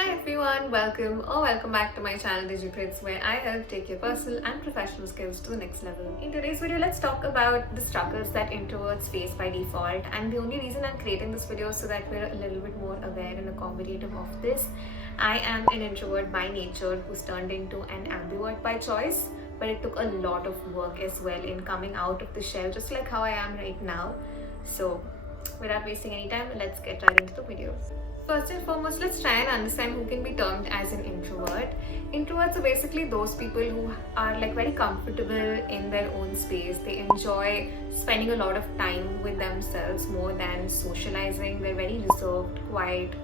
Hi everyone, welcome back to my channel DigiCrits, where I help take your personal and professional skills to the next level. In today's video, let's talk about the struggles that introverts face by default, and the only reason I'm creating this video is so that we're a little bit more aware and accommodative of this. I am an introvert by nature who's turned into an ambivert by choice, but it took a lot of work as well in coming out of the shell, just like how I am right now. So without wasting any time, let's get right into the video. First and foremost, let's try and understand who can be termed as an introvert. Introverts are basically those people who are like very comfortable in their own space. They enjoy spending a lot of time with themselves more than socializing. They're very reserved, quiet,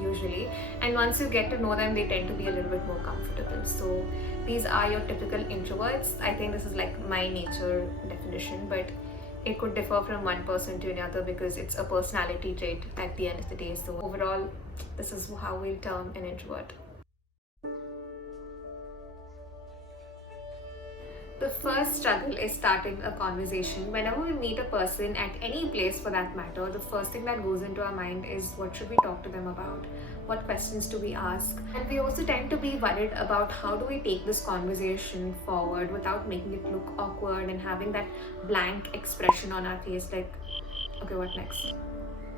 usually. And once you get to know them, they tend to be a little bit more comfortable. So these are your typical introverts. I think this is like my nature definition, but it could differ from one person to another because it's a personality trait at the end of the day. So overall, this is how we'll term an introvert. The first struggle is starting a conversation. Whenever we meet a person at any place for that matter, the first thing that goes into our mind is what should we talk to them about? What questions do we ask? And we also tend to be worried about how do we take this conversation forward without making it look awkward and having that blank expression on our face like, okay, what next?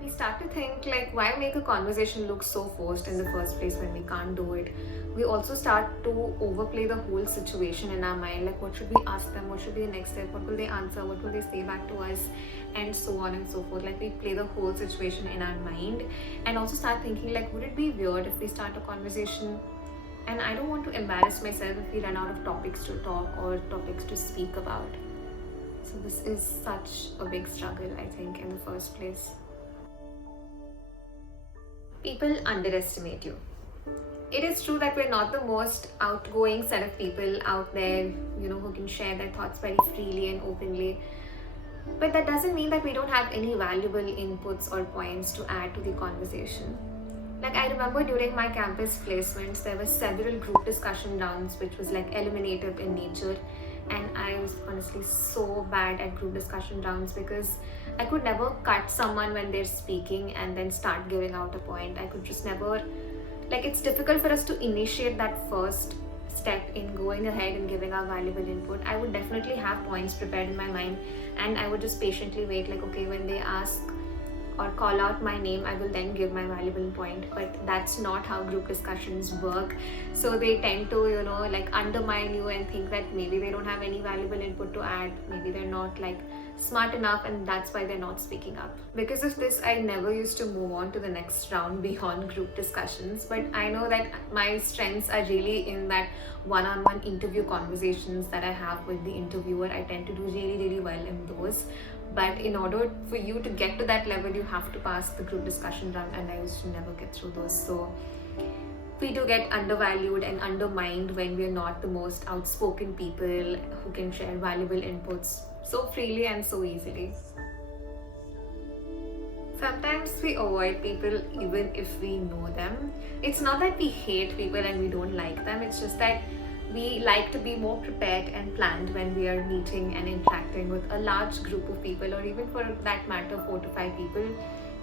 We start to think like, why make a conversation look so forced in the first place when we can't do it? We also start to overplay the whole situation in our mind, like what should we ask them, what should be the next step, what will they answer, what will they say back to us, and so on and so forth. Like we play the whole situation in our mind and also start thinking like, would it be weird if we start a conversation? And I don't want to embarrass myself if we run out of topics to talk or topics to speak about. So this is such a big struggle, I think, in the first place. People underestimate you. It is true that we're not the most outgoing set of people out there, who can share their thoughts very freely and openly. But that doesn't mean that we don't have any valuable inputs or points to add to the conversation. Like I remember during my campus placements, there were several group discussion rounds which was like eliminative in nature. And I was honestly so bad at group discussion rounds because I could never cut someone when they're speaking and then start giving out a point. I could just never, like it's difficult for us to initiate that first step in going ahead and giving our valuable input. I would definitely have points prepared in my mind and I would just patiently wait like, okay, when they ask or call out my name, I will then give my valuable point. But that's not how group discussions work. So they tend to, like undermine you and think that maybe they don't have any valuable input to add. Maybe they're not like smart enough and that's why they're not speaking up. Because of this, I never used to move on to the next round beyond group discussions. But I know that my strengths are really in that one-on-one interview conversations that I have with the interviewer. I tend to do really, really well in those. But in order for you to get to that level, you have to pass the group discussion round, and I used to never get through those. So we do get undervalued and undermined when we're not the most outspoken people who can share valuable inputs so freely and so easily. Sometimes we avoid people even if we know them. It's not that we hate people and we don't like them, it's just that we like to be more prepared and planned when we are meeting and interacting with a large group of people, or even for that matter 4 to 5 people.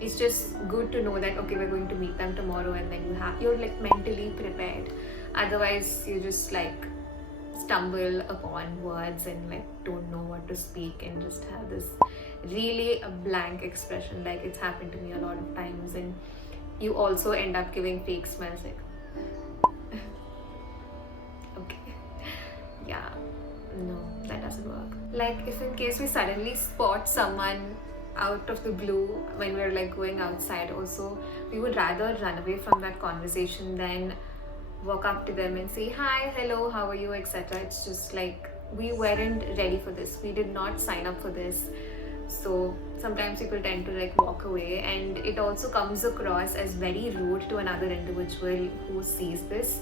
It's just good to know that okay, we're going to meet them tomorrow, and then you're like mentally prepared. Otherwise you just like stumble upon words and like don't know what to speak and just have this really a blank expression. Like it's happened to me a lot of times, and you also end up giving fake smiles like yeah, no, that doesn't work. Like if in case we suddenly spot someone out of the blue when we're like going outside also, we would rather run away from that conversation than walk up to them and say hi, hello, how are you, etc. It's just like we weren't ready for this, we did not sign up for this. So sometimes people tend to like walk away, and it also comes across as very rude to another individual who sees this.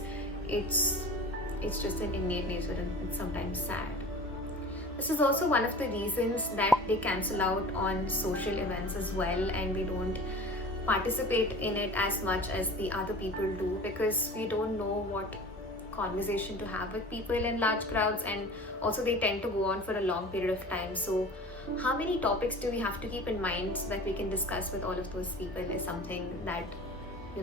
It's just an innate nature, and it's sometimes sad. This is also one of the reasons that they cancel out on social events as well, and they don't participate in it as much as the other people do, because we don't know what conversation to have with people in large crowds, and also they tend to go on for a long period of time. So how many topics do we have to keep in mind so that we can discuss with all of those people is something that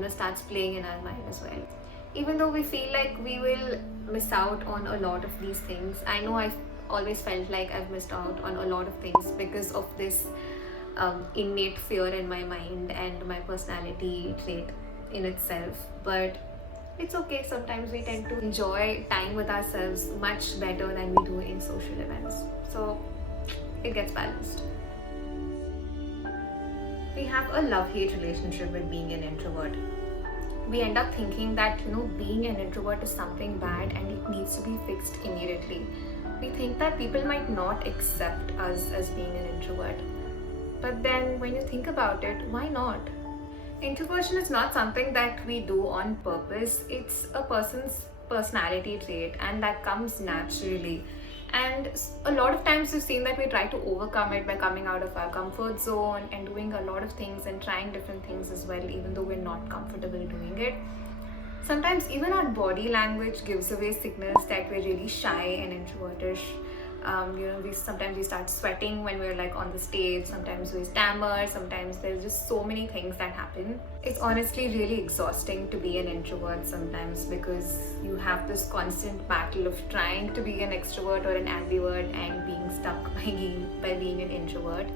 starts playing in our mind as well. Even though we feel like we will miss out on a lot of these things, I know I've always felt like I've missed out on a lot of things because of this innate fear in my mind and my personality trait in itself. But it's okay, sometimes we tend to enjoy time with ourselves much better than we do in social events. So it gets balanced. We have a love-hate relationship with being an introvert. We end up thinking that being an introvert is something bad and it needs to be fixed immediately. We think that people might not accept us as being an introvert. But then when you think about it, why not? Introversion is not something that we do on purpose. It's a person's personality trait and that comes naturally. And a lot of times we've seen that we try to overcome it by coming out of our comfort zone and doing a lot of things and trying different things as well, even though we're not comfortable doing it. Sometimes even our body language gives away signals that we're really shy and introvertish. Sometimes we start sweating when we're like on the stage, sometimes we stammer, sometimes there's just so many things that happen. It's honestly really exhausting to be an introvert sometimes because you have this constant battle of trying to be an extrovert or an ambivert and being stuck by being an introvert.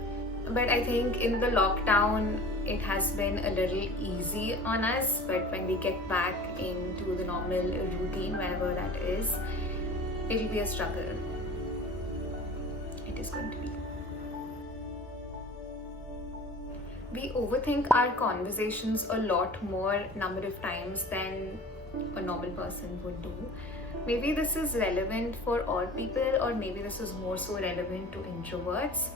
But I think in the lockdown it has been a little easy on us, but when we get back into the normal routine, whenever that is, it'll be a struggle. It is going to be. We overthink our conversations a lot more number of times than a normal person would do. Maybe this is relevant for all people, or maybe this is more so relevant to introverts.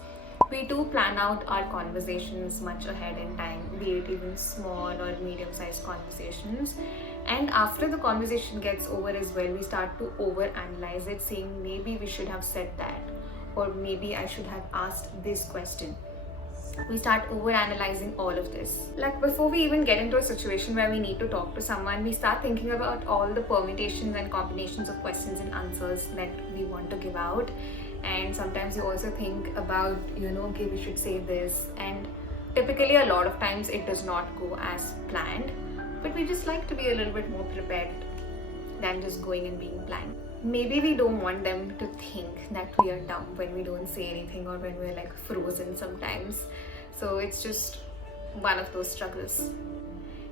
We do plan out our conversations much ahead in time, be it even small or medium-sized conversations. And after the conversation gets over as well, we start to overanalyze it, saying maybe we should have said that, or maybe I should have asked this question. We start overanalyzing all of this. Like before we even get into a situation where we need to talk to someone, we start thinking about all the permutations and combinations of questions and answers that we want to give out. And sometimes you also think about, okay, we should say this. And typically a lot of times it does not go as planned, but we just like to be a little bit more prepared than just going and being blank. Maybe we don't want them to think that we are dumb when we don't say anything or when we're like frozen sometimes. So it's just one of those struggles.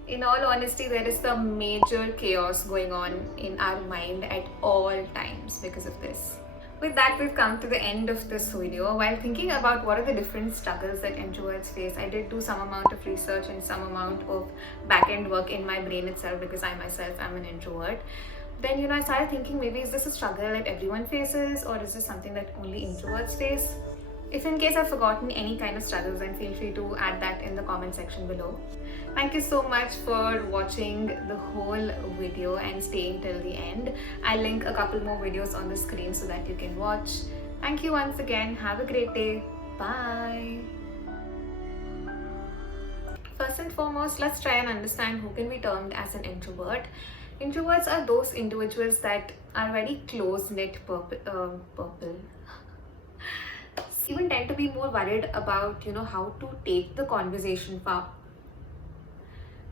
In all honesty, there is some major chaos going on in our mind at all times because of this. With that, we've come to the end of this video. While thinking about what are the different struggles that introverts face, I did do some amount of research and some amount of back-end work in my brain itself because I myself am an introvert. Then, I started thinking, maybe is this a struggle that everyone faces, or is this something that only introverts face? If in case I've forgotten any kind of struggles, then feel free to add that in the comment section below. Thank you so much for watching the whole video and staying till the end. I'll link a couple more videos on the screen so that you can watch. Thank you once again. Have a great day. Bye. First and foremost, let's try and understand who can be termed as an introvert. Introverts are those individuals that are very close-knit even tend to be more worried about how to take the conversation